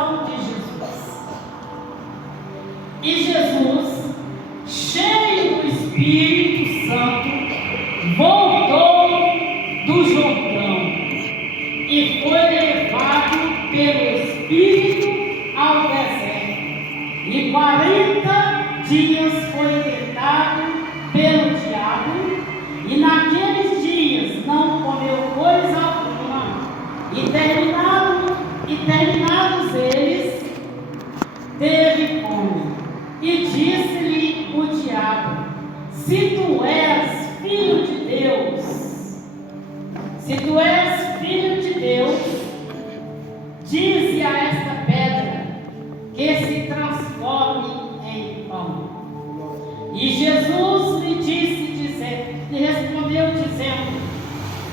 coração de Jesus. E Jesus, cheio do Espírito Santo, voltou do Jordão e foi levado pelo Espírito ao deserto. E 40 dias foi tentado pelo diabo, e naqueles dias não comeu coisa alguma. E terminados eles, teve fome. E disse-lhe o diabo: se tu és filho de Deus, dize a esta pedra que se transforme em pão. E Jesus lhe respondeu dizendo: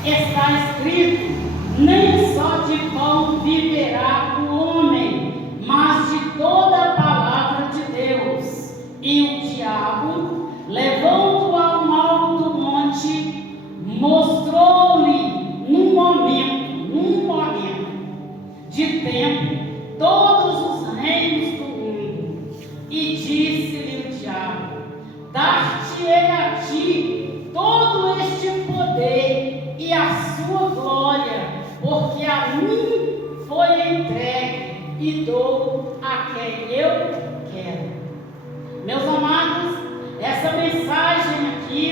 está escrito, nem só de pão viverá o homem, mas de toda a palavra de Deus. E o diabo, levando-o a um alto monte, mostrou-lhe num momento de tempo todos os reinos do mundo. E disse-lhe o diabo: dar-te-ei a ti todo este poder e a sua glória, porque a mim foi entregue e dou a quem eu quero. Meus amados, essa mensagem aqui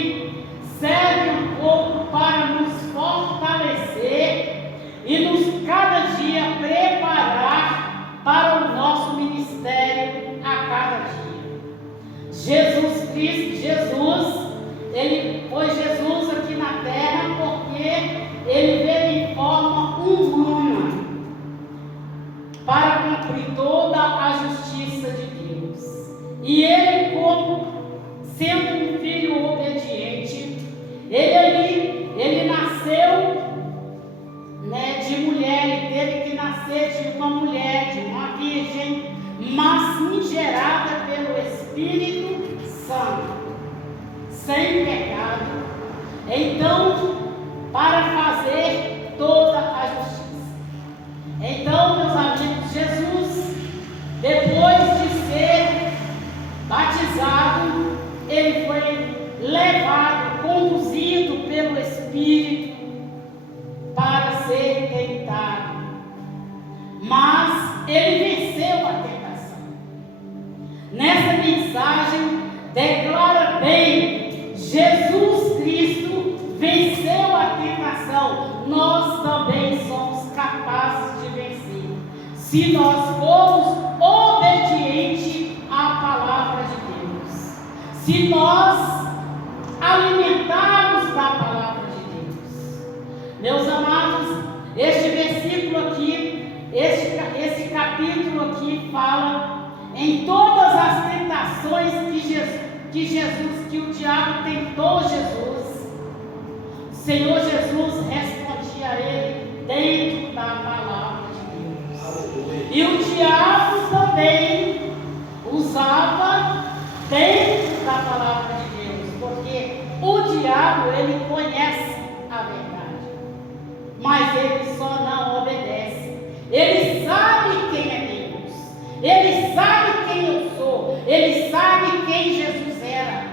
serve um pouco para nos fortalecer e nos cada dia preparar para o nosso ministério a cada dia. Jesus Cristo, Jesus aqui na terra porque ele veio em forma humana para cumprir toda a justiça de Deus. E ele, como sendo um filho obediente, ele nasceu de mulher, ele teve que nascer de uma mulher, de uma virgem, mas sim gerada pelo Espírito Santo, sem pecado. Então, para fazer toda a justiça. Então, meus amigos, Jesus, depois de ser batizado, ele foi levado, conduzido pelo Espírito para ser tentado, mas ele venceu a tentação. Nessa mensagem declara bem: Jesus Cristo venceu a tentação. Nós também somos capazes de vencer, se nós formos obedientes à palavra de Deus, se nós alimentarmos da palavra de Deus. Meus amados, este versículo aqui, esse capítulo aqui fala em todas as tentações que o diabo tentou Jesus. O Senhor Jesus respondia a ele dentro da palavra de Deus. E o diabo também usava dentro da palavra de Deus, porque o diabo, ele conhece a verdade, mas ele só não obedece. Ele sabe quem é Deus, ele sabe quem eu sou, ele sabe quem Jesus era,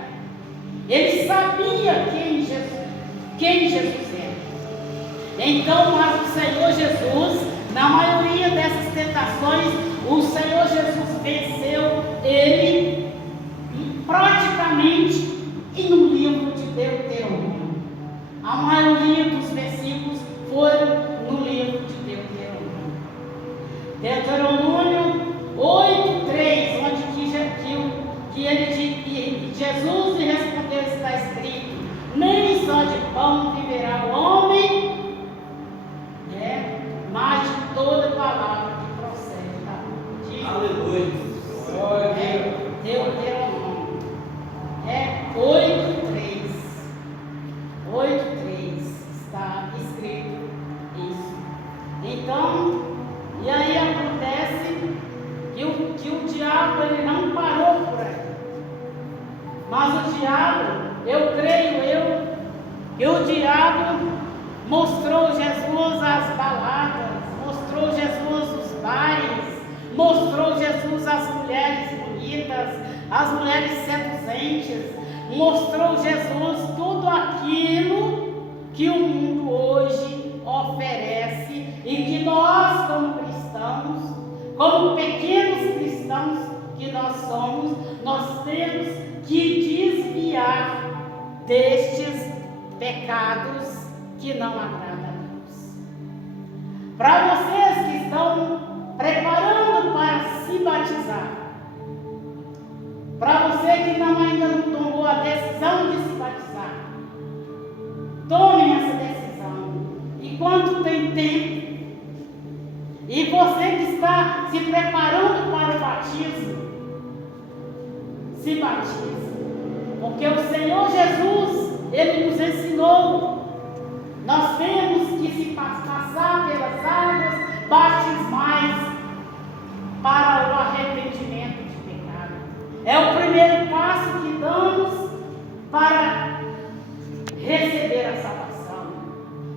ele sabia quem Jesus era. Então, mas o Senhor Jesus, na maioria dessas tentações, o Senhor Jesus venceu ele praticamente no livro de Deuteronômio. A maioria dos versículos foram no livro de Deuteronômio. Deuteronômio 8:3, onde Jesus lhe respondeu: está escrito, nem só de pão viverá o homem, mas de toda palavra que procede da boca. Aleluia. Deuteronômio 8:3 está escrito isso. Então, e aí acontece que o diabo, ele não parou por aí. Mas o diabo, eu creio que o diabo mostrou Jesus as baladas, mostrou Jesus os bares, as mulheres seduzentes, mostrou Jesus tudo aquilo que o mundo hoje oferece e que nós, como cristãos, como pequenos cristãos que nós somos, nós temos que desviar destes pecados que não agradam a Deus. Para vocês que estão preparando para se batizar, para você que ainda não tomou a decisão de se batizar, tome essa decisão enquanto tem tempo. E você que está se preparando para o batismo, se batize, porque o Senhor Jesus, Ele nos ensinou, nós temos que se passar pelas águas batismais para o arrependimento de pecado. É o primeiro passo que damos para receber a salvação.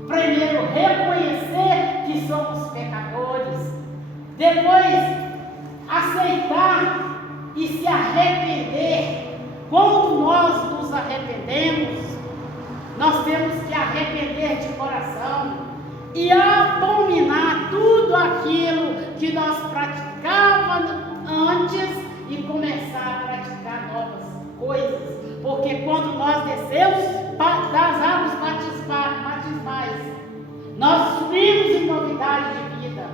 Primeiro, reconhecer que somos pecadores. Depois, aceitar e se arrepender. Quando nós nos arrependemos, nós temos que arrepender de coração e abominar tudo aquilo que nós praticávamos antes e começar a praticar novas coisas. Porque quando nós descemos das águas batismais, nós subimos em novidade de vida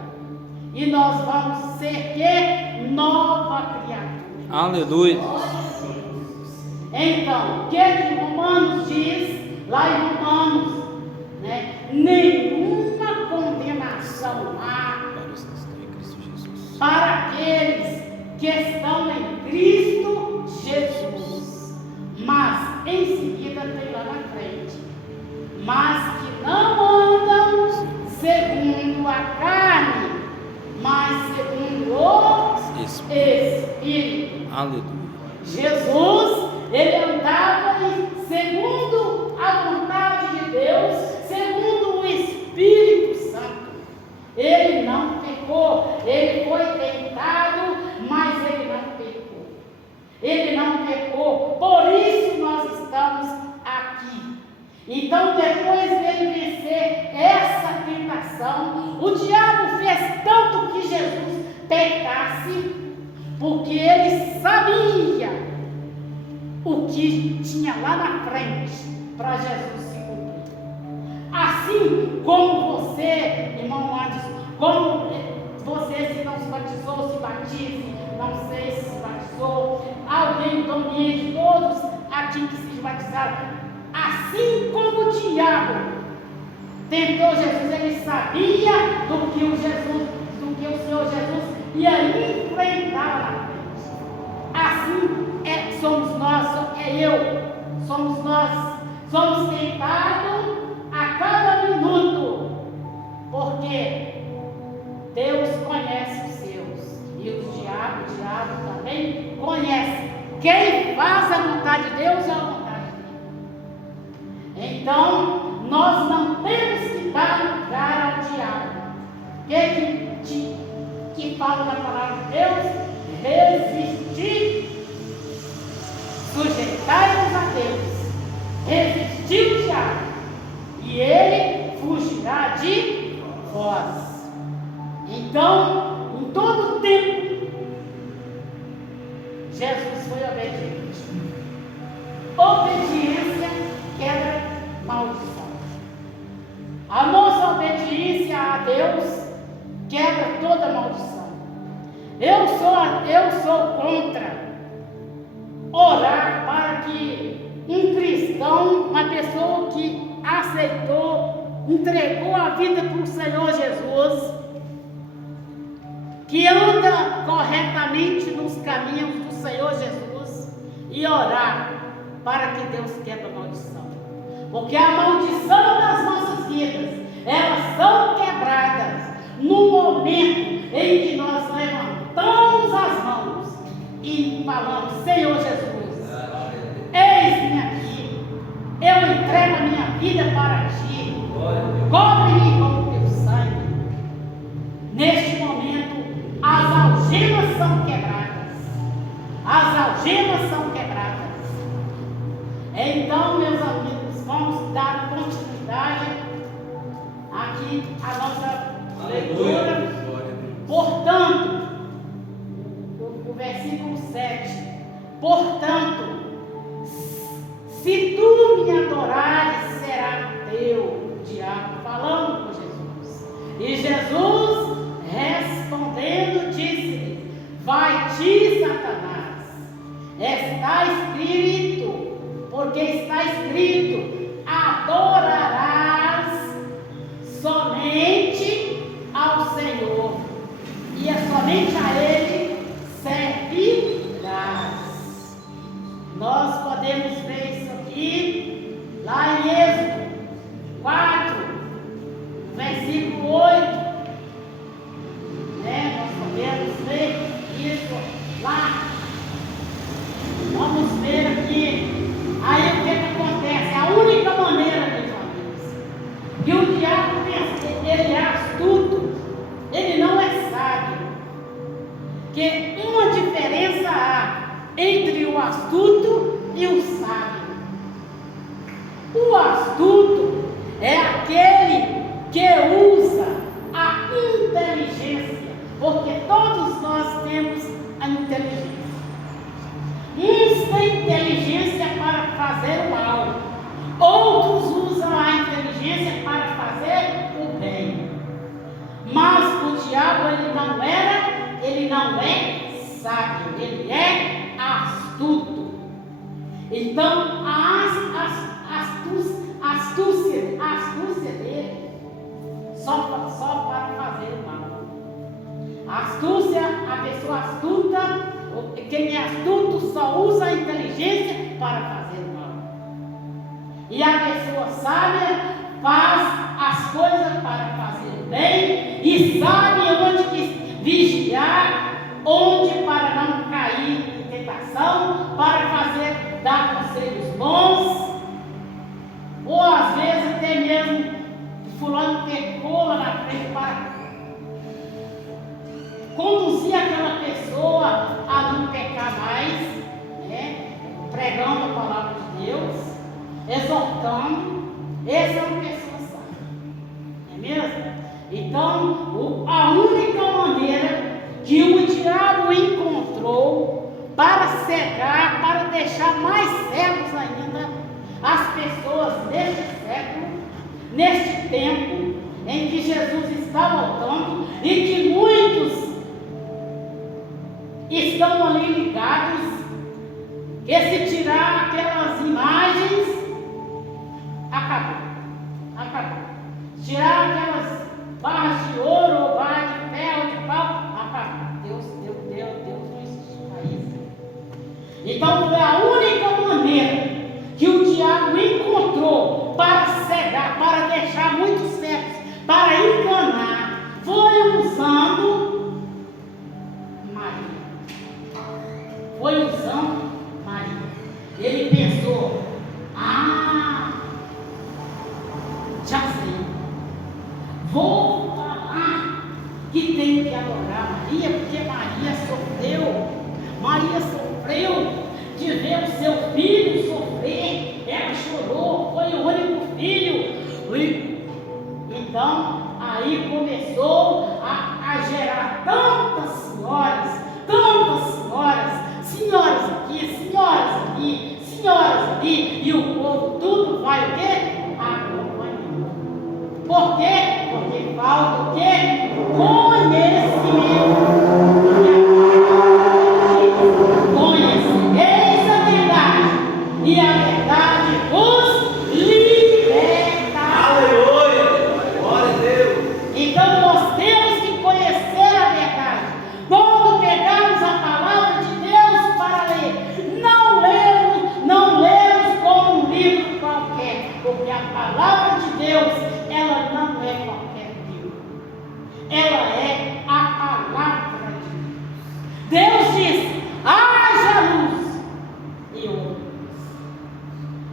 e nós vamos ser que? Nova criatura. Aleluia. Então, o que Romanos diz? Lá em Romanos, né? Nenhuma condenação há para aqueles que estão em Cristo Jesus. Mas em seguida tem lá na frente, mas que não andam segundo a carne, mas segundo o Espírito. Aleluia. Jesus, ele andava segundo a vontade de Deus, segundo o Espírito Santo. Ele não pecou, ele foi tentado, mas ele não pecou. Ele não pecou, por isso nós estamos aqui. Então, depois dele vencer essa tentação, o diabo fez tanto que Jesus pecasse, porque ele sabia o que tinha lá na frente para Jesus se cumprir. Assim como você, irmão Anderson, como você, se não se batizou, se batize, não sei se batizou, alguém domine, todos aqui que se batizaram, assim como o diabo tentou Jesus, ele sabia do que o Senhor Jesus ia enfrentar na frente. Assim somos nós, somos nós, somos tentados a cada minuto, porque Deus conhece os seus, e o diabo também conhece. Quem faz a vontade de Deus é a vontade dele. Então, nós não temos que dar lugar ao diabo. O que fala na palavra de Deus? Resistir, sujeitai-vos a Deus, resistir o diabo, e ele fugirá de vós. Então, em todo tempo, Jesus foi obediente. Obediência quebra maldição. A nossa obediência a Deus quebra toda maldição. Eu sou contra orar para que um cristão, uma pessoa que aceitou, entregou a vida para o Senhor Jesus, que anda corretamente nos caminhos do Senhor Jesus, e orar para que Deus quebre a maldição. Porque a maldição das nossas vidas, elas são quebradas no momento em que nós levantamos as mãos e falamos: Senhor Jesus, eis-me aqui, eu entrego a minha vida para ti, cobre-me com o teu sangue. Neste momento, as algemas são quebradas, as algemas aqui a nossa leitura. Portanto, o versículo 7. Portanto, se tu me adorares, será teu. O diabo falando com Jesus. E Jesus respondendo disse-lhe: vai-te, Satanás, está escrito, porque está escrito: adorarás somente ao Senhor, e é somente a Ele servirás. Nós podemos ver isso aqui lá em Êxodo 4, versículo 8. Nós podemos ver isso lá. Vamos ver aqui. Aí o que acontece? A única maneira, meus amigos, que o diabo pensa, ele é astuto, ele não é sábio. Que uma diferença há entre o astuto e o sábio. O astuto é aquele que usa a inteligência, porque todos nós temos a inteligência. Uns têm inteligência para fazer o mal, outros usam a inteligência para fazer o bem. Mas o diabo ele não é sábio, ele é astuto. Então a astúcia dele só para fazer o mal. A astúcia, a pessoa astuta, quem é astuto só usa a inteligência para fazer o mal. E a pessoa sábia faz as coisas para fazer o bem e sabe onde vigiar, onde para não cair em tentação, para dar conselhos bons, ou às vezes até mesmo fulano pecou lá na frente para conduzir aquela pessoa a não pecar mais, pregando a palavra de Deus, exortando. Essa é uma pessoa sábia, não é mesmo? Então, a única maneira que o diabo encontrou para cegar, para deixar mais cegos ainda as pessoas neste século, neste tempo em que Jesus está voltando e que muitos estão ali ligados, que se tirar aquelas imagens, acabou. Tirar aquelas barras de ouro ou barras de ferro, de pau, acabou. Deus não existe para isso. Então foi a única maneira que o diabo encontrou para cegar, para deixar muitos cegos, para enganar, foi usando Maria. Ele pensou: já sei, vou falar que tenho que adorar Maria, porque Maria sofreu de ver o seu filho sofrer. Ela chorou, foi o único filho. Então aí começou a gerar tantas senhoras aqui, senhoras ali, e o povo tudo vai o quê? Acompanhando. Por quê? Porque falta o quê? Conhecimento. Conhecereis a verdade, e a verdade vos libertará. Aleluia! Glória a Deus! Então nós temos que conhecer a verdade. Quando pegarmos a palavra de Deus para ler, não lemos como um livro qualquer, porque a palavra de Deus, ela não é qualquer livro, ela é a palavra de Deus. Deus disse: haja luz, e houve luz.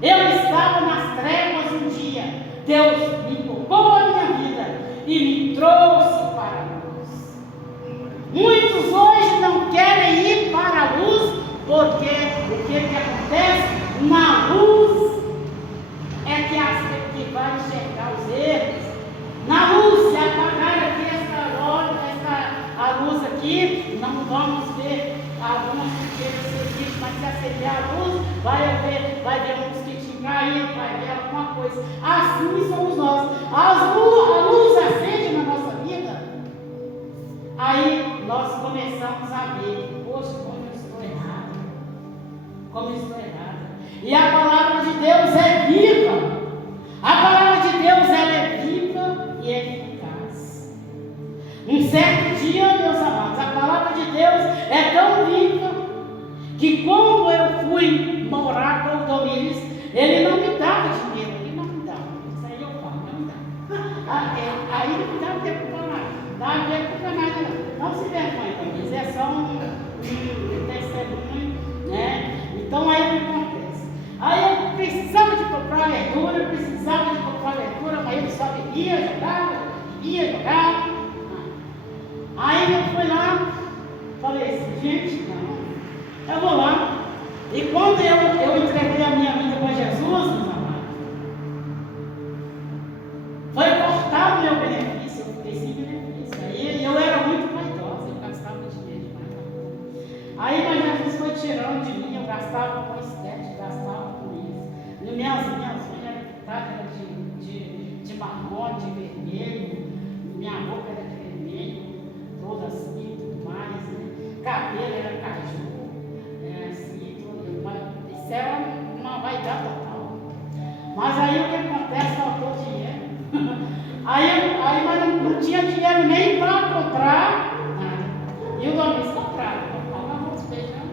Eu estava nas trevas um dia, Deus me tocou a minha vida e me trouxe para a luz. Muitos hoje não querem ir para a luz, porque o que acontece? Na luz é que vai enxergar os erros. Na luz dia, meus amados, a palavra de Deus é tão viva que quando eu fui morar com o Domingos, ele não me dava dinheiro, ele não me dava. Isso aí eu falo, não me dava. Aí não me dava tempo para nada, dava tempo para nada não. Não se vergonha, Domingos, é só um testemunho, né? Então aí o que acontece? Aí eu precisava de comprar verdura, mas ele só ia jogar. Aí eu fui lá, falei assim, gente, não, eu vou lá. E quando eu entreguei a minha vida para Jesus, meus amados, foi cortado o meu benefício, eu fiquei sem benefício. Aí eu era muito vaidosa, eu gastava dinheiro demais. Aí mas Jesus foi tirando de mim, eu gastava com estética, gastava com isso. Minhas unhas eram pintadas de marrom, de vermelho, minha boca era de vermelho, toda assim, tudo mais, né? Cabelo era caju, assim, tudo, mas isso era uma vaidade total. Mas aí o que acontece? Faltou dinheiro. Mas não tinha dinheiro nem para comprar nada. E o Domingos comprava arroz, feijão.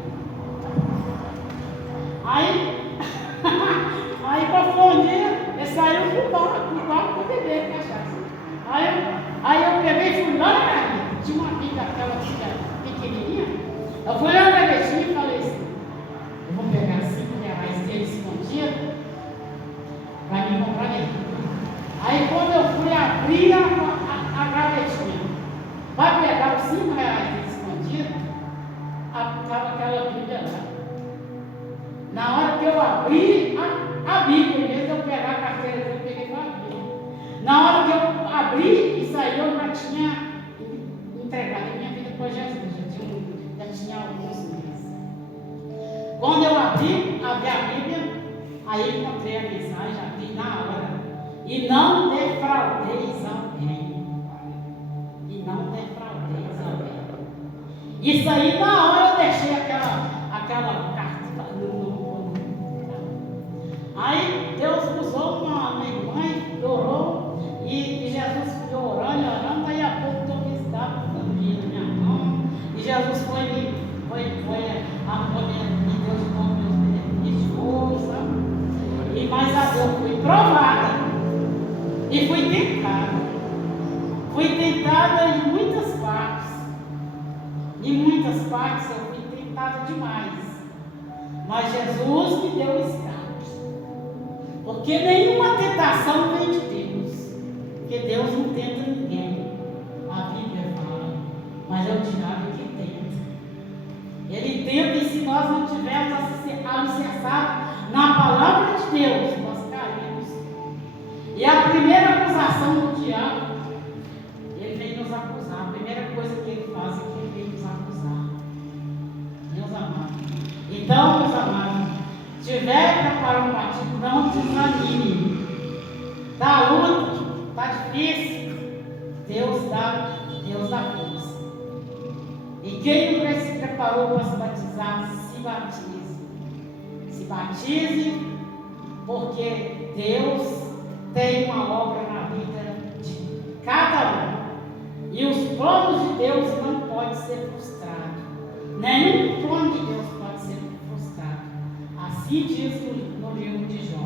Aí passou um dia, ele saiu pro bar para beber cachaça. Aí eu peguei e fui lá na galinha. Tinha uma amiga, aquela pequenininha. Eu fui lá na gavetinha e falei assim: eu vou pegar R$5 dele escondido para me comprar dele. Aí quando eu fui abrir a gavetinha para pegar os R$5 dele escondido, estava aquela Bíblia lá. Na hora que eu abri a Bíblia, em vez de eu pegar a carteira dele, eu peguei a Bíblia. Na hora que eu abri e saí, eu já tinha entregado a minha vida para Jesus, já tinha alguns meses. Quando eu abri a Bíblia, aí encontrei a mensagem, abri na hora. E não defraudeis alguém. Isso aí na hora eu deixei aquela carta. Aí Deus usou uma irmã que orou e Jesus foi orando, daí a pouco eu me estava dando dinheiro na minha mão e Jesus foi me deu de novo meus benefícios, sabe? Mas eu fui provada e fui tentada. Fui tentada em muitas partes. Em muitas partes eu fui tentada demais. Mas Jesus me deu escape. Porque nenhuma tentação vem de Deus. Porque Deus não tenta ninguém. A Bíblia fala. Mas é o diabo que tenta. Ele tenta, e se nós não tivermos alicerçado na palavra de Deus, nós caímos. E a primeira acusação do diabo, ele vem nos acusar. A primeira coisa que ele faz é que ele vem nos acusar. Meus amados. Então, meus amados, tiver que preparar um batismo, não desanime. Está luta, está difícil. Deus dá força. E quem não se preparou para se batizar, se batize. Se batize, porque Deus tem uma obra na vida de cada um. E os planos de Deus não podem ser frustrados. Nenhum plano de Deus pode ser frustrado. Assim diz no livro de Jó.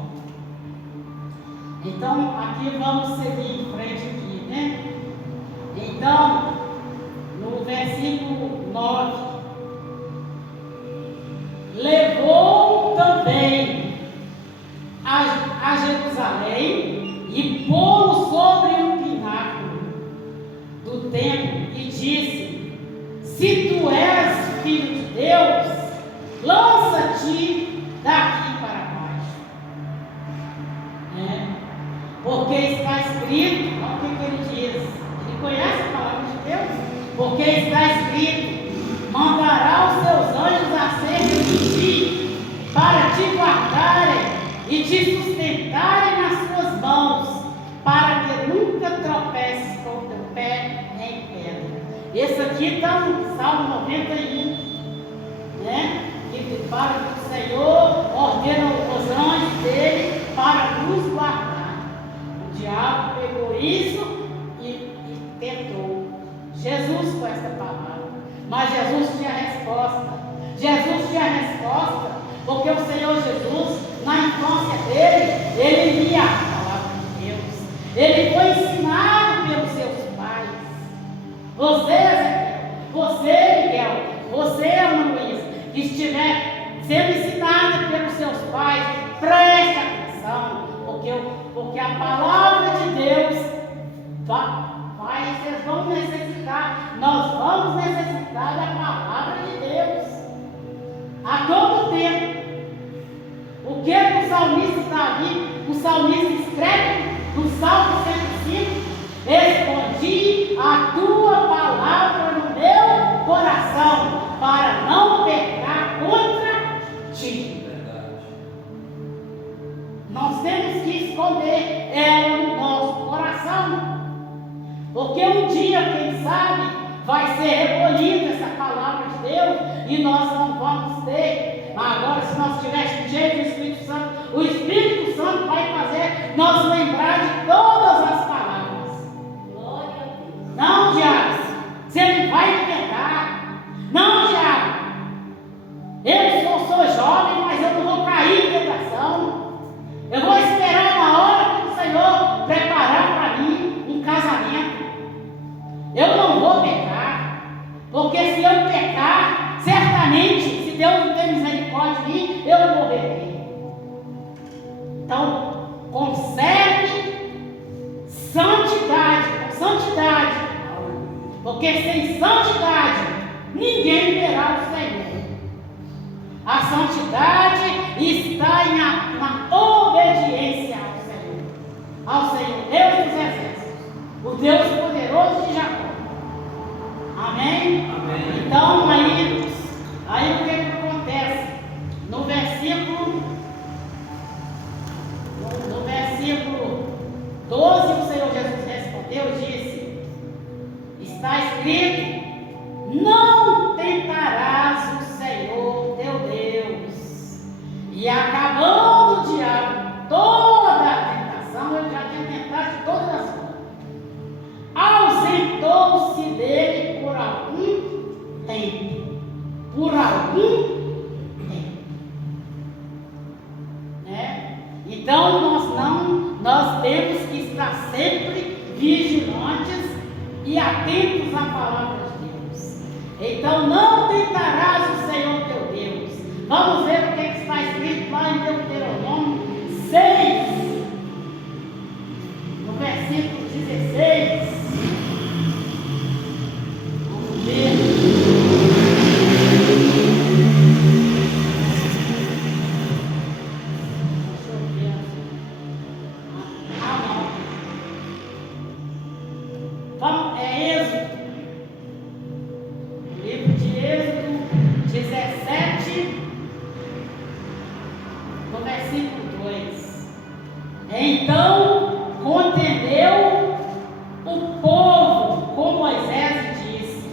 Então, aqui vamos seguir em frente aqui, né? Então, no versículo 9, levou também a Jerusalém e pô-lo sobre um pináculo do templo e disse: se tu és filho de Deus, lança-te daqui para baixo. Porque está escrito, olha o que ele diz, ele conhece a palavra de Deus, porque está escrito: mandará os seus anjos acerca de ti, para te guardarem e te sustentarem nas suas mãos, para que nunca tropeces com o teu pé em pedra. Esse aqui está no Salmo 91, né? Que para que o Senhor ordena os anjos dele para nos guardar. O diabo pegou isso e tentou Jesus com essa palavra. Mas Jesus tinha resposta. Jesus tinha resposta, porque o Senhor Jesus, na infância dele, ele lia a palavra de Deus. Ele foi ensinado pelos seus pais. Você, Ezequiel, você, Miguel, você, Ana Luísa, que estiver sendo ensinado pelos seus pais, preste atenção, porque a palavra de Deus vocês vão necessitar, nós vamos necessitar da palavra de Deus a todo tempo. O que o salmista Davi, o salmista escreve no Salmo 105: escondi a tua palavra no meu coração para não pecar contra ti. Nós temos que esconder ela no nosso coração, porque um dia, quem sabe, vai ser recolhida essa palavra de Deus e nós não vamos ter. Agora, se nós estivéssemos cheios do Espírito Santo, o Espírito Santo vai fazer nós lembrar de todas as palavras. Glória a Deus. Não, diabo, você não vai me pegar. Não, diabo, eu sou jovem, mas eu não vou cair em tentação. Eu vou esperar uma hora que o Senhor preparar para mim um casamento. Eu não vou pecar, porque se eu pecar, certamente, se Deus não tem misericórdia de mim, eu morrerei. Então, conserve santidade, porque sem santidade ninguém verá o Senhor. A santidade está na obediência ao Senhor, Deus dos exércitos, o Deus poderoso de Jacó. Amém? Amém. Então, aí o que acontece? No versículo 12, o Senhor Jesus respondeu e disse: está escrito, não tentarás o Senhor teu Deus. E acabando o diabo toda a tentação, ele já tinha tentado de todas as formas, ausentou-se dele por algum tempo. Né? Então nós temos que estar sempre vigilantes e atentos à palavra de Deus. Então não tentarás o Senhor teu Deus. Vamos ver o que está escrito lá em Deuteronômio 6, no versículo 16. Vamos ver. Então contendeu o povo com Moisés e disse: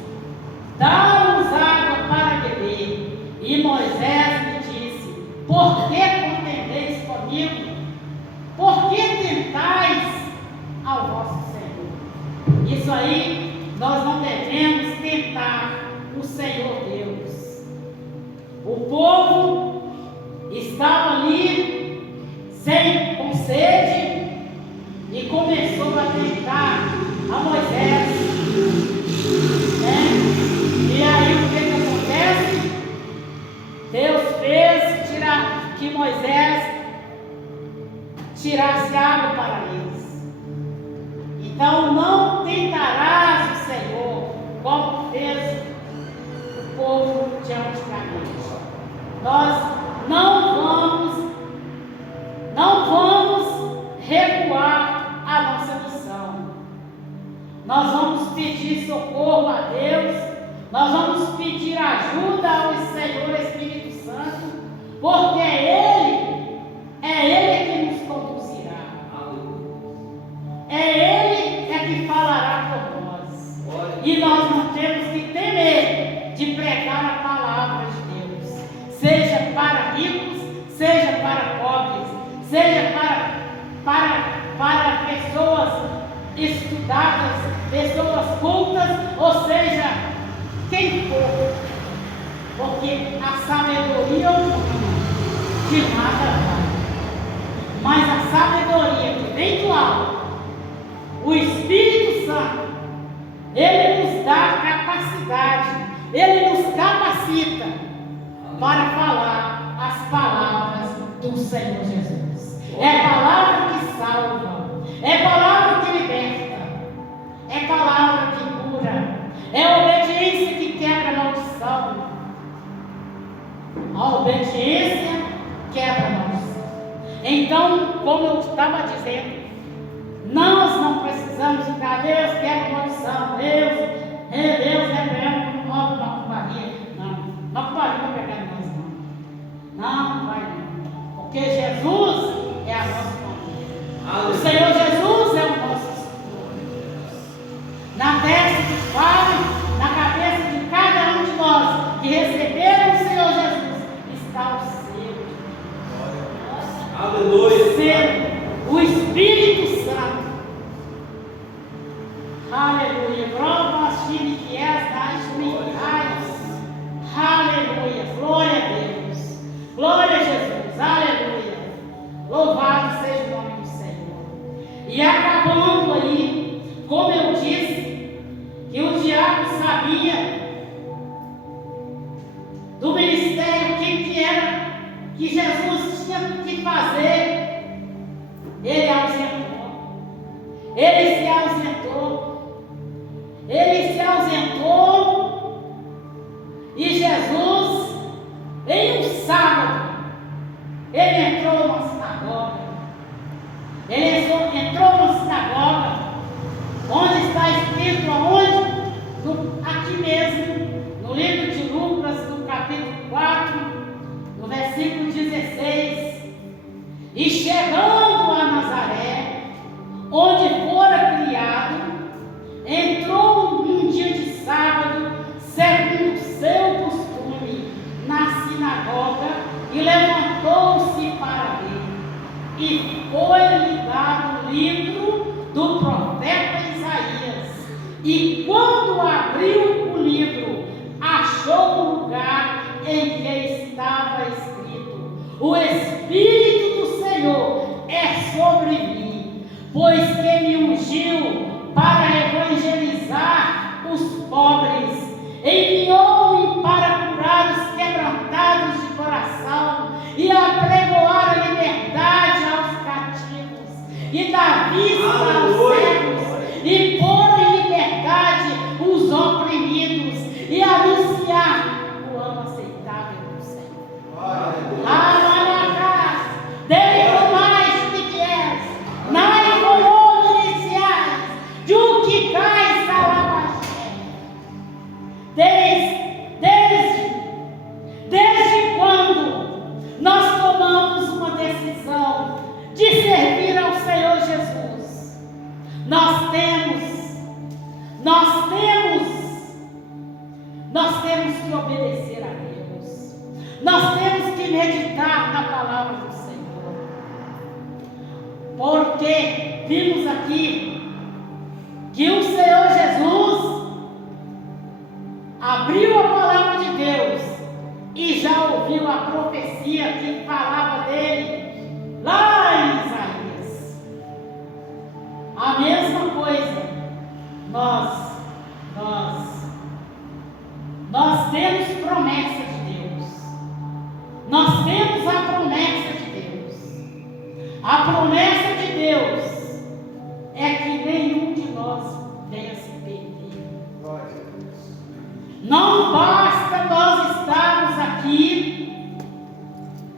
dá-nos água para beber. E Moisés lhe disse: por que contendeis comigo? Por que tentais ao vosso Senhor? Isso aí, nós não devemos tentar o Senhor Deus. O povo estava ali com sede e começou a tentar a Moisés, né? E aí o que acontece? Deus fez que Moisés tirasse água para eles. Então não tentarás o Senhor como fez o povo de antigamente. Nós não vamos recuar a nossa missão. Nós vamos pedir socorro a Deus, nós vamos pedir ajuda ao Senhor Espírito Santo, porque é Ele que nos conduzirá. É Ele que falará por nós. E nós não temos que ter medo de pregar a palavra de Deus, seja para ricos, seja para pobres, seja para pessoas estudadas, pessoas cultas, ou quem for, porque a sabedoria humana de nada vale. Mas a sabedoria que vem do alto, o Espírito Santo, ele nos dá capacidade, ele nos capacita para falar as palavras do Senhor Jesus. É palavra que salva, é palavra que liberta, é palavra que cura, é obediência que quebra a maldição. A obediência quebra a maldição. Então, como eu estava dizendo, nós não precisamos ficar, Deus quebra a maldição, Deus repreende uma macumbaria. Não, macumbaria não vai pegar nós, não vai não, porque Jesus é a nossa família. O Senhor Jesus é o nosso Senhor. Na testa de Pai, na cabeça de cada um de nós que receberam o Senhor Jesus, está o selo. Aleluia. O selo, o Espírito Santo. Aleluia. Glória que és das mentais. Aleluia. Glória a Deus. Glória a Jesus. Aleluia. Louvado seja o nome do Senhor. E acabando aí, como eu disse, que o diabo sabia do ministério, o que era que Jesus tinha que fazer. Ele ausentou. Ele se ausentou. Ele se ausentou. E Jesus, em um sábado, ele entrou numa sinagoga. Ele entrou numa sinagoga, onde está escrito aonde? Aqui mesmo, no livro de Lucas, no capítulo 4, no versículo 16. E chegando a Nazaré, onde fora criado, entrou num dia de sábado, segundo seu costume, na sinagoga, e levantou-se para ver. E foi-lhe dado o livro do profeta Isaías. E quando abriu o livro, achou o lugar em que estava escrito: O Espírito do Senhor é sobre mim, pois que me ungiu para evangelizar os pobres, enviou-me para curar os quebrantados de coração e apregoar a liberdade aos cativos e dar vista aos cegos e pôr em liberdade os oprimidos e anunciar o ano aceitável do Senhor. Aleluia. Dei mais que és, nai como iniciais, de o que cai salavaxé. Desde quando nós tomamos uma decisão de servir ao Senhor Jesus, nós temos que obedecer a Deus. Nós temos que meditar na palavra do Senhor. Porque vimos aqui que o Senhor Jesus abriu a palavra de Deus e já ouviu a profecia que falava dele lá em Isaías. A mesma coisa, nós temos promessa de Deus. Nós temos a promessa de Deus. A promessa de Deus é que nenhum de nós venha se perder. Não basta nós estarmos aqui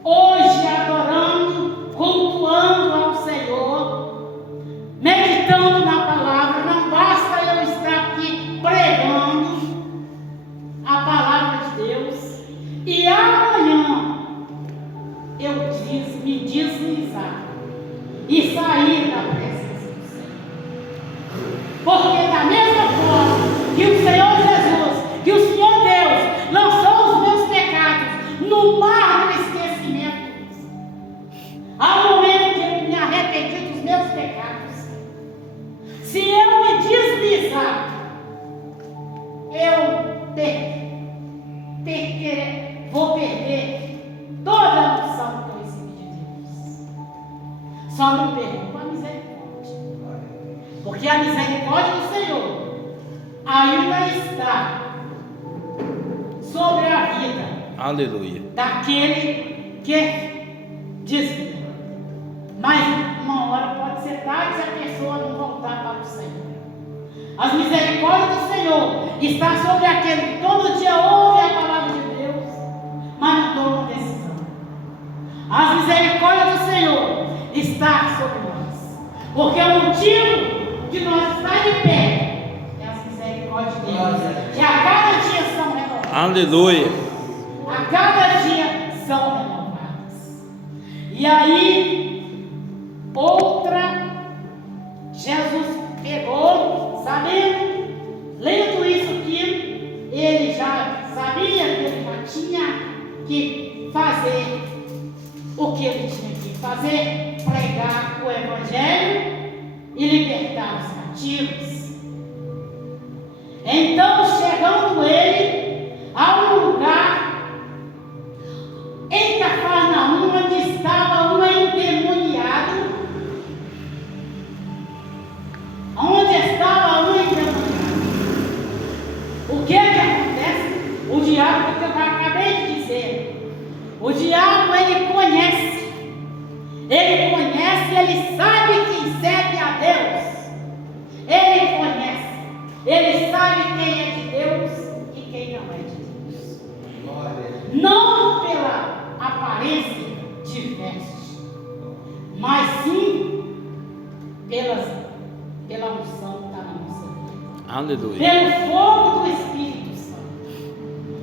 hoje adorando, cultuando ao Senhor, meditando na palavra. Não basta eu estar aqui pregando a palavra de Deus e amanhã eu me deslizar e sair da presença do Senhor. está sobre a vida. Aleluia. Daquele que desvia. Mas uma hora pode ser tarde se a pessoa não voltar para o Senhor. As misericórdias do Senhor está sobre aquele que todo dia ouve a palavra de Deus, mas não toma decisão. As misericórdias do Senhor está sobre nós, porque o motivo de nós estar de pé é as misericórdias de Deus, que a cada dia são renovadas. Aleluia. A cada dia são renovadas. E aí, outra, Jesus pegou, sabendo, lendo isso aqui, ele já sabia que ele já tinha que fazer o que ele tinha que fazer, pregar o Evangelho e libertar os cativos. Então, chegando ele a um lugar em Cafarnaum, onde estava um endemoniado. Onde estava um endemoniado? O que acontece? O diabo, que eu acabei de dizer, o diabo, ele conhece, ele sabe quem serve a Deus, ele conhece, ele sabe quem é de Deus e quem não é de Deus. Não pela aparência de veste, mas sim pela unção que está na nossa vida. Aleluia. Pelo fogo do Espírito Santo.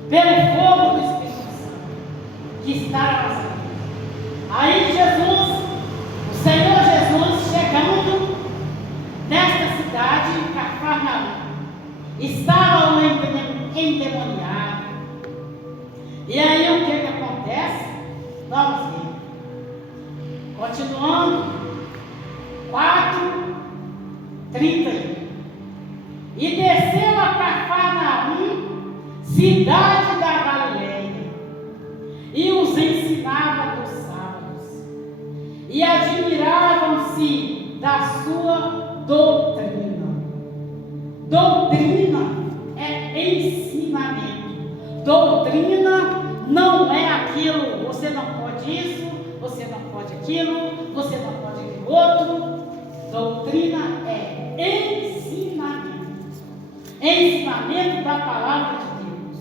Pelo fogo do Espírito Santo que está na nossa vida. Aí Jesus, o Senhor Jesus, chegando nesta cidade, em Cafarnaum, estava um endemoniado. E aí o que acontece? Vamos ver. Continuando, 4:31. E desceu a Cafarnaum, cidade da Galileia, e os ensinava nos sábados, e admiravam-se da sua doutrina. Doutrina é ensinamento. Doutrina não é aquilo, você não pode isso, você não pode aquilo, você não pode aquilo outro. Doutrina é ensinamento. Ensinamento da palavra de Deus.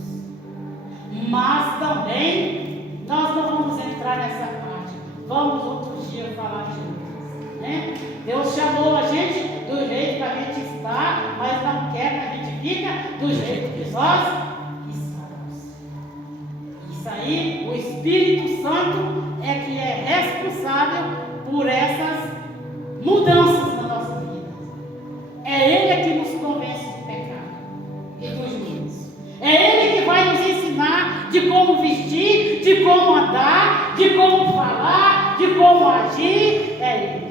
Mas também, nós não vamos entrar nessa parte. Vamos outro dia falar de Deus, né? Deus chamou a gente do jeito que a gente está, mas não quer que a gente fique do jeito que nós estamos. Isso aí, o Espírito Santo é que é responsável por essas mudanças na nossa vida. É Ele que nos convence do pecado e do juízo. É Ele que vai nos ensinar de como vestir, de como andar, de como falar, de como agir. É Ele,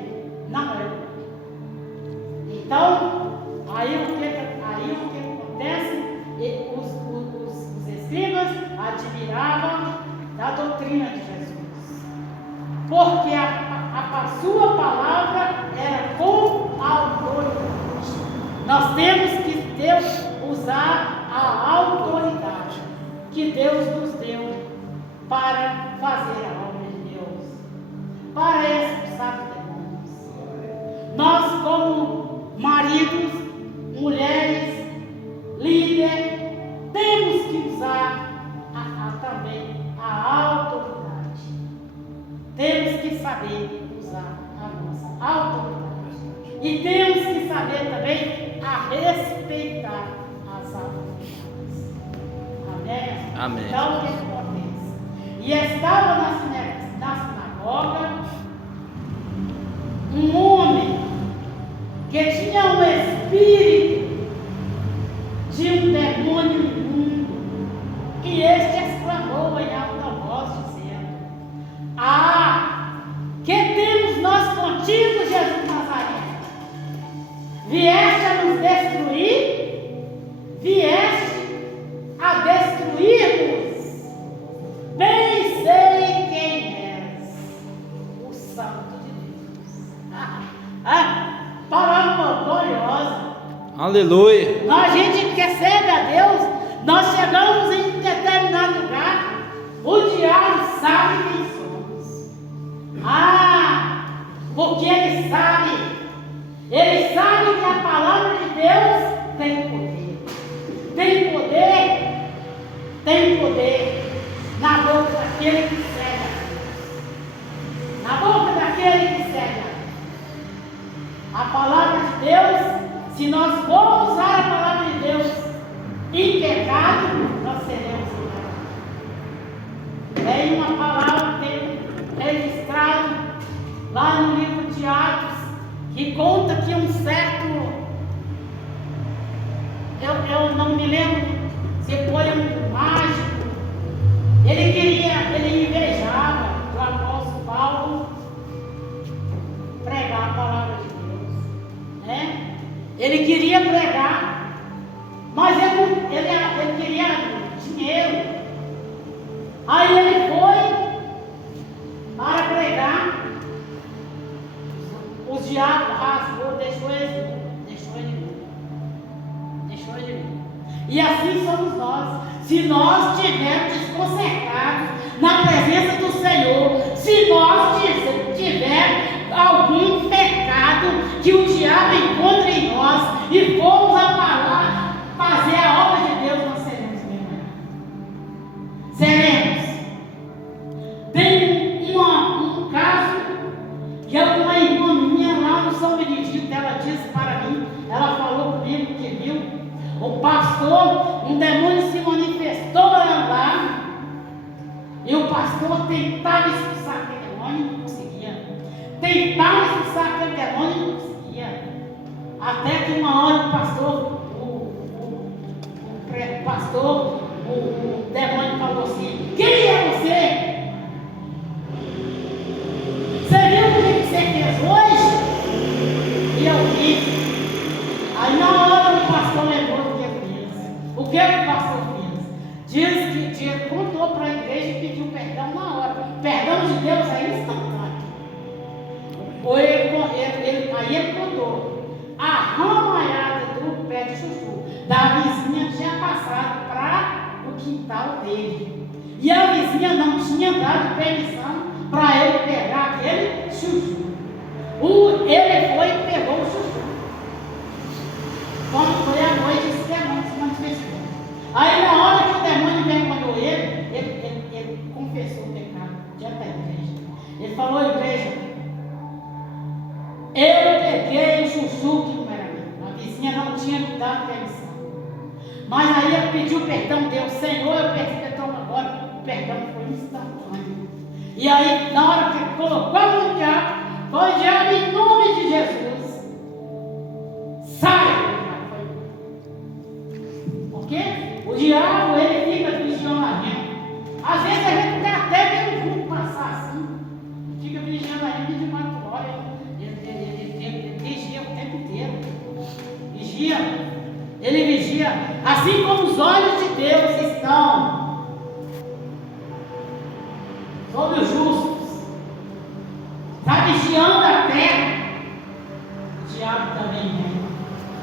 não é eu. Então, aí o que acontece? Os escribas admiravam da doutrina de Jesus, porque a sua palavra era com autoridade. Nós temos que usar a autoridade que Deus nos deu para fazer a obra de Deus, para expulsar os demônios. Nós, como maridos, mulheres, líderes, temos que usar também a autoridade. Temos que saber usar a nossa autoridade. E temos que saber também a respeitar as autoridades. Amém? Amém. Então, o que acontece? E estava na sinagoga um homem que tinha um espírito de um demônio imundo, e este exclamou em alta voz, dizendo: que temos nós contigo, Jesus Nazareno? Vieste a nos destruir? Vieste a destruir-nos? Bem sei quem és, o Santo de Deus. Palavra gloriosa. Aleluia. A gente quer ser da nós chegamos em um determinado lugar, o diabo sabe quem somos. Porque ele sabe que a palavra de Deus tem poder. Tem poder na boca daquele que cega. Na boca daquele que cega. A palavra de Deus, se nós formos usar a palavra de Deus em pecado, nós seremos enganados. Tem uma palavra registrada lá no livro de Atos, que conta que um certo, eu não me lembro se foi um mágico, ele invejava o apóstolo Paulo pregar a palavra de Deus, né? Ele queria pregar, mas ele queria dinheiro. Aí ele foi para pregar, o diabo rasgou, deixou ele. E assim somos nós. Se nós estivermos desconcertados na presença do Senhor, se nós tivermos algum pecado que o diabo encontra em nós e formos a falar, fazer a obra de Deus, nós seremos enganados. Seremos. Tem um caso que uma irmã minha lá no São Benedito, ela disse para mim, ela falou comigo que viu o pastor, um demônio se manifestou lá, e o pastor tentava expulsar aquele demônio e não conseguia. Tentava expulsar aquele demônio e não conseguia. Até que uma hora o demônio falou assim: quem é você? Você viu o que você fez hoje? E eu vi. Aí na hora o pastor lembrou o que ele fez. O que o pastor fez? Diz que contou para a igreja e pediu perdão na hora. O perdão de Deus é instantâneo. Aí ele contou. A ramaiada do pé de chuchu da vizinha tinha passado para o quintal dele. E a vizinha não tinha dado permissão para ele pegar aquele chuchu. Ele foi e pegou o chuchu. Quando foi à noite, esse demônio se manifestou. Aí na hora que o demônio veio mandou ele confessou o pecado diante da igreja. Ele falou: igreja, eu peguei o chuchu que não era meu. A vizinha não tinha me dado permissão. Mas aí ele pediu perdão, Deus, Senhor, eu pedi perdão agora. O perdão foi instantâneo. E aí, na hora que ele colocou a mão no diabo, foi o diabo em nome de Jesus. Sai! Porque o diabo, ele fica vigiando a gente. Às vezes a gente até vê um vulto passar assim, fica vigiando a gente de 24 horas. Ele vigia o tempo inteiro. Ele vigia. Assim como os olhos de Deus estão sobre os justos, está vigiando a terra, o diabo também vem.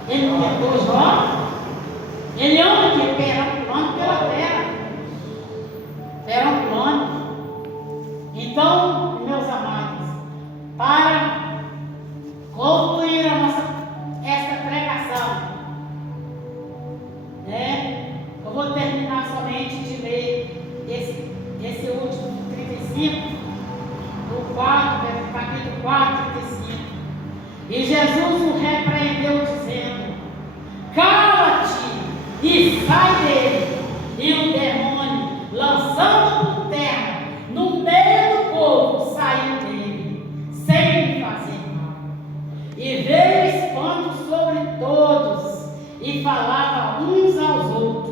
Ele não perdoa Jó. Ele anda perambulando pela terra. Perambulando. Então, meus amados, para concluir esta pregação, eu vou terminar somente de ler esse último 35, do capítulo 4, 35. E Jesus o repreendeu, dizendo: cala-te e sai dele. E o demônio, lançando por terra, no meio do povo, saiu dele, sem lhe fazer mal. E veio espanto sobre todos, e falava uns aos outros: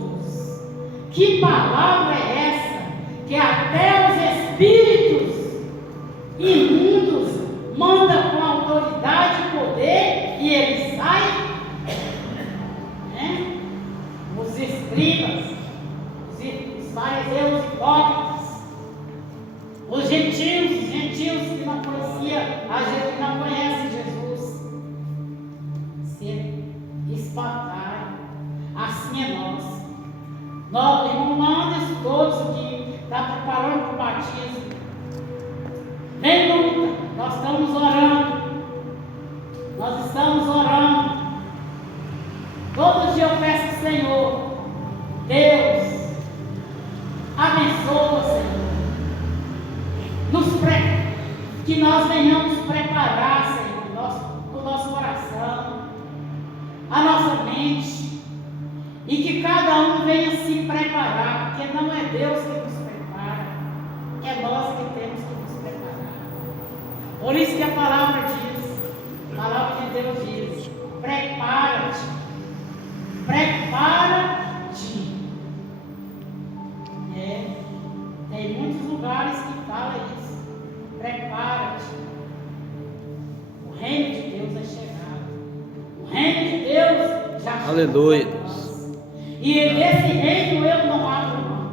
que palavra é essa, que até os espíritos imundos mandam com autoridade e poder, e eles saem? Os escribas, os fariseus hipócritas, os gentios que não conheciam a gente, que não conhece Jesus, se espantaram. Assim é nós. Nós, irmão Anderson, todos que estão preparando para o batismo. Vem luta, nós estamos orando. Nós estamos orando. Todo dia eu peço ao Senhor, Deus, abençoa, Senhor. Que nós venhamos preparar, Senhor, o nosso coração, a nossa mente, e que cada um venha se preparar, porque não é Deus que nos prepara, é nós que temos que nos preparar. Por isso que a palavra de Deus diz: prepara-te, prepara-te. Tem muitos lugares que falam isso. Prepara-te. O reino de Deus é chegado. O reino de Deus já chegou. Aleluia. E desse reino eu não abro mão.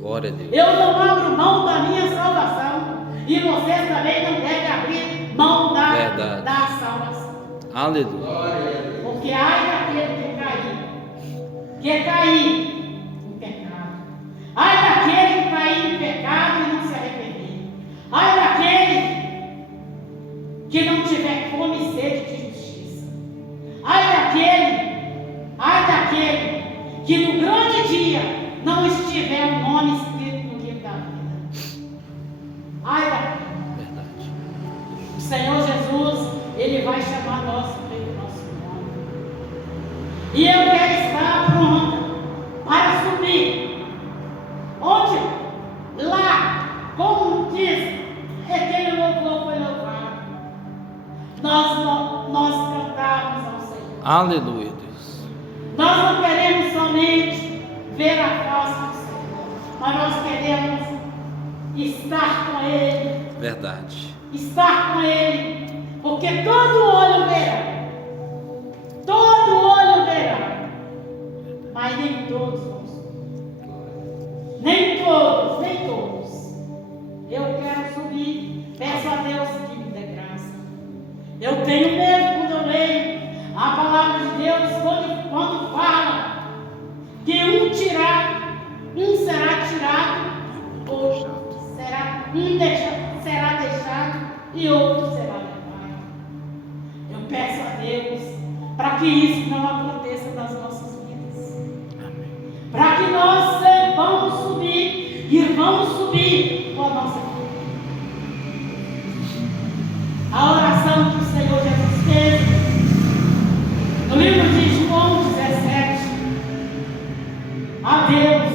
Glória a Deus. Eu não abro mão da minha salvação. E vocês também não devem abrir mão da salvação. Aleluia. Porque ai daquele que cair em pecado. Ai daquele que cair em pecado e não se arrepender. Ai daquele que não tiver fome e sede de justiça. Ai daquele que no grande dia não estiver o nome escrito no livro da vida. Ai daquele. Verdade. O Senhor Jesus, Ele vai chamar nós pelo nosso nome. E eu quero estar pronto para subir. Onde? Lá, como diz, aquele louvor foi louvado. Nós cantamos ao Senhor. Aleluia, Deus. Nós não queremos somente ver a face do Senhor, mas nós queremos estar com Ele. Verdade. Estar com Ele, porque todo olho verá. Todo olho verá. Mas nem todos vão subir. Nem todos. Eu quero subir. Peço a Deus que me dê graça. Eu tenho medo quando eu leio a palavra de Deus, quando fala que um será tirado, ou será deixado e outro será levado. Eu peço a Deus para que isso não aconteça nas nossas vidas. Para que nós vamos subir e vamos subir com a nossa vida. A oração que o Senhor Jesus fez no livro de João 17, a Deus,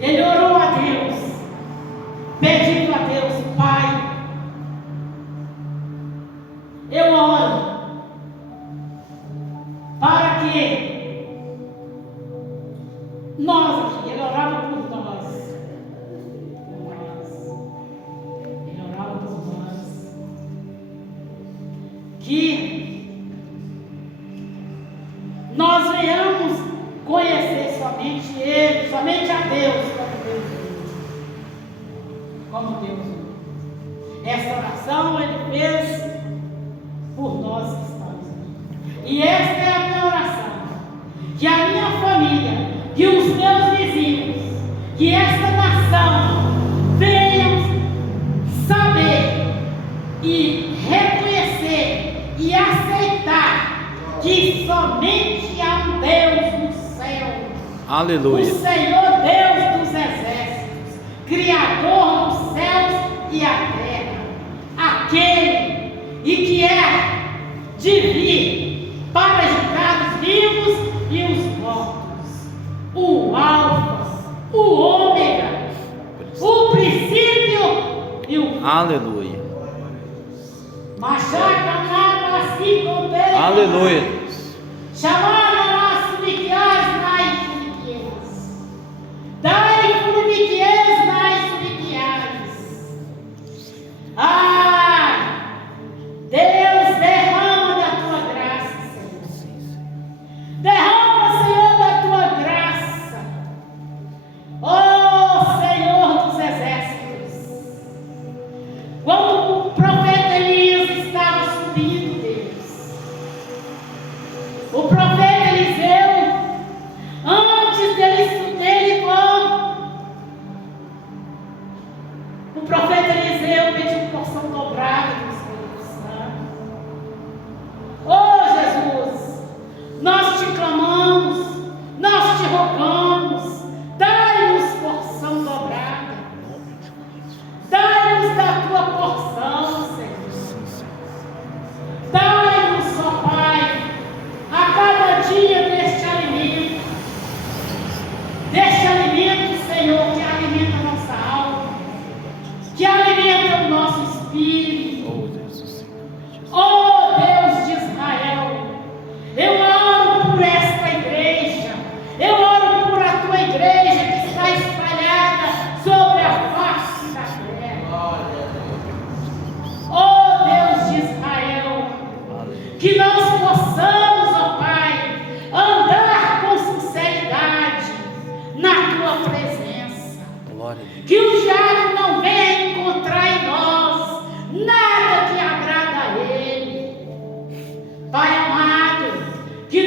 ele orou a Deus, pedindo a Deus: Pai, eu oro para que nós aqui, ele orava por nós, ele orava por nós, que nós venhamos conhecer somente Ele, somente a Deus como Deus. Essa oração Ele fez por nós que estamos aqui. E esta é a minha oração, que a minha família, que os meus vizinhos, que esta nação venham saber e reconhecer e aceitar que somente há um Deus no céu. Aleluia. O Senhor Deus dos exércitos, Criador dos céus e a terra, aquele e que é de vir para julgar os vivos e os mortos, o Alfa, o Ômega, o princípio e o fim. Aleluia. Aleluia. Aleluia. Chamada nas subiquias, nas subiquias. Dai subiquias, nas subiquias. Ah, Deus, derrama da tua graça, Senhor. Derrama, Senhor, da tua graça. Oh, Senhor dos exércitos. Quando o profeta Elias estava subindo, Deus,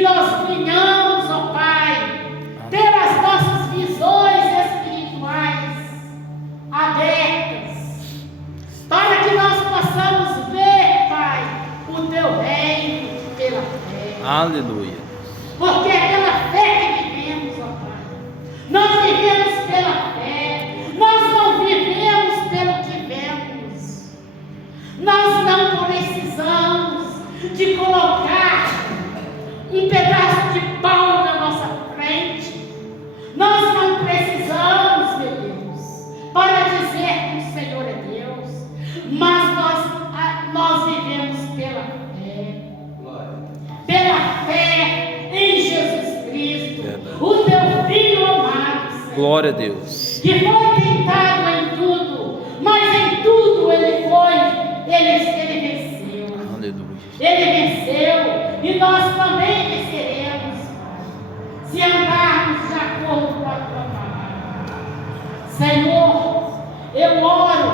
que nós venhamos, ó Pai, ter as nossas visões espirituais abertas, para que nós possamos ver, Pai, o Teu reino pela fé. Aleluia. Porque é pela fé que vivemos, ó Pai. Nós vivemos pela fé. Nós não vivemos pelo que vemos. Nós não precisamos de colocar um pedaço de pão na nossa frente. Nós não precisamos, meu Deus, para dizer que o Senhor é Deus. Mas nós vivemos pela fé. Pela fé em Jesus Cristo, o Teu Filho amado, Senhor. Glória a Deus. Que foi tentado em tudo, mas em tudo ele venceu. Aleluia. Ele venceu e nós também venceremos, se andarmos de acordo com a Tua palavra. Senhor, eu oro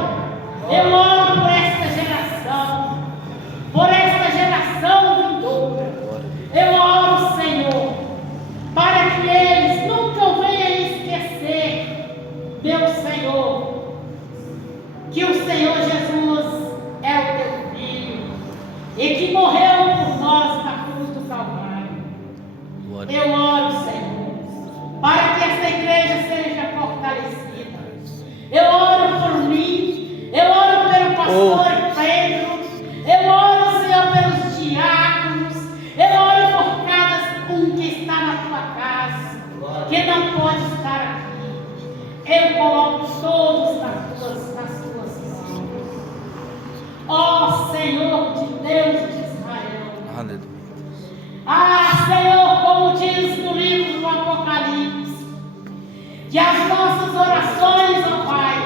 por esta geração vindoura. Eu oro, Senhor, para que eles nunca venham esquecer, meu Senhor, que o Senhor Jesus é o Teu Filho e que morreu por nós na cruz do Calvário. Eu oro, Senhor, para que esta igreja seja fortalecida. Eu oro por mim, eu oro pelo pastor Pedro, eu oro, Senhor, pelos diáconos, eu oro por cada um que está na Tua casa, que não pode estar aqui. Eu coloco todos nas Tuas mãos. Ó Senhor de Deus de Israel. Aleluia. Ah, Senhor, como diz no livro do Apocalipse, que as nossas orações, ó Pai,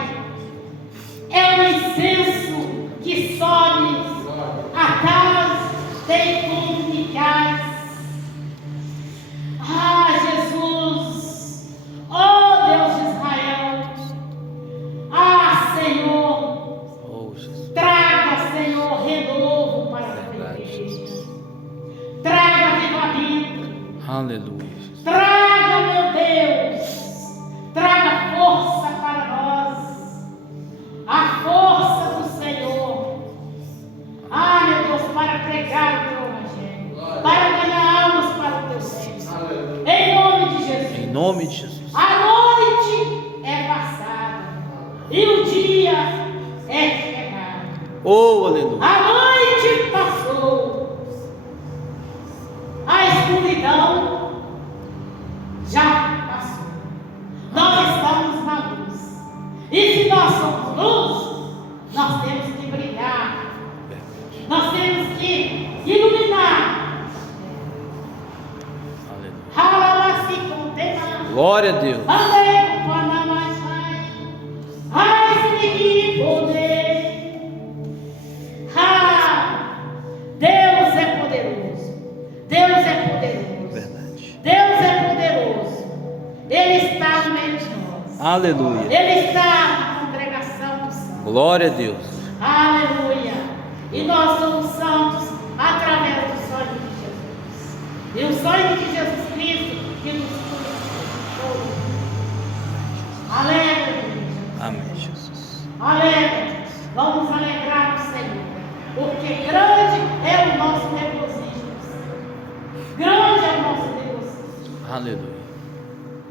é um incenso que sobe a casa de fundo de gás. Ah, Jesus, ó Deus de Israel, ah, Senhor, Oh, Jesus. traga, Senhor, renovo para a Tua igreja. Traga avivamento. Aleluia. Traga, meu Deus, traga força para nós, a força do Senhor. Ah, meu Deus, para pregar o Teu Evangelho, para ganhar almas para o Teu reino. Em nome de Jesus. Em nome de Jesus. A noite é passada e o dia é chegado. Oh, aleluia. A noite passou, a escuridão já passou. Nós estamos na luz. E se nós somos luz, nós temos que brilhar. Nós temos que iluminar. Aleluia. Glória a Deus. Deus é poderoso. Deus é poderoso. Verdade. Deus é poderoso. Ele está no meio de nós. Aleluia. Ele está na congregação dos santos. Glória a Deus. Aleluia. E nós somos santos através do sangue de Jesus. E o sangue de Jesus Cristo que nos purifica. Aleluia. Amém, Jesus. Aleluia. Vamos alegrar o Senhor. Porque grande é o nosso regozijo. Grande é o nosso regozijo. Aleluia.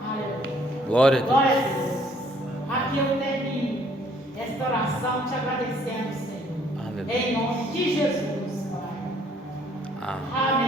Aleluia. Glória a Deus. Glória a Deus. Aqui eu termino esta oração te agradecendo, Senhor. Aleluia. Em nome de Jesus, Pai. Amém. Amém.